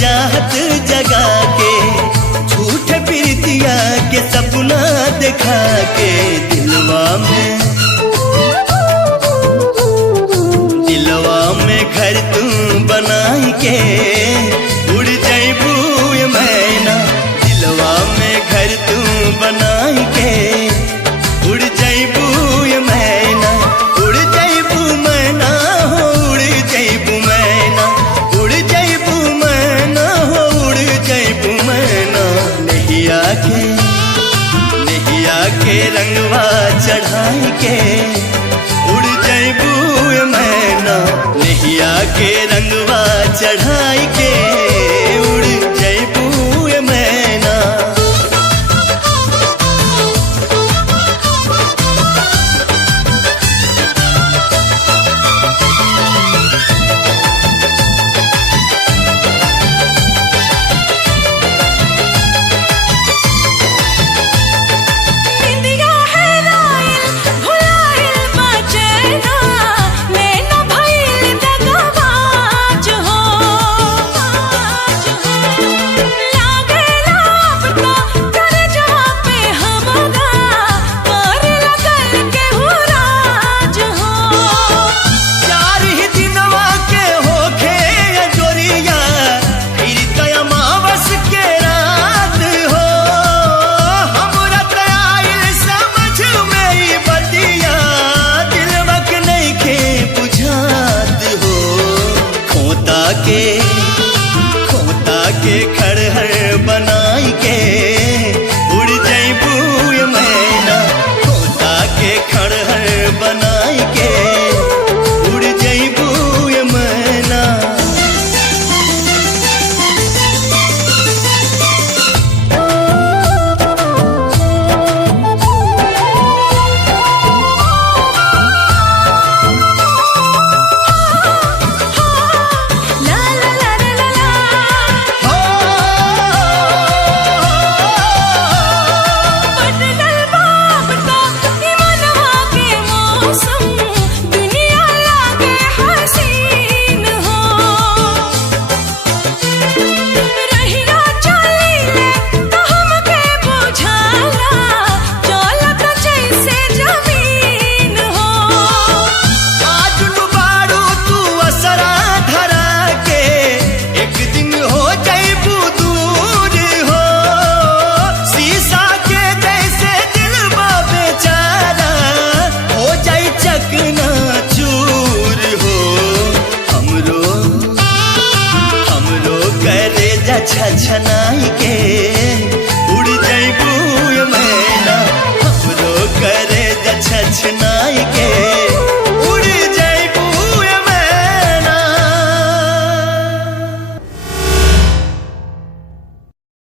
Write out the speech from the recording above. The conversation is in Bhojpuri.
चाहत जगा के, झूठ प्रीतिया के सपना दिखा के, दिलवा में घर तू बनाई के उड़ जैबू मैना, दिलवा में घर तू बनाई के उड़ जैबू मैना, उड़ जैबू मैना हो, उड़ जैबू मैना, उड़ जैबू मैना हो, उड़ जैबू मैना। नैया के रंगवा चढ़ाई के उड़ जैबू मैना, नैया के रंगवा चढ़ाई के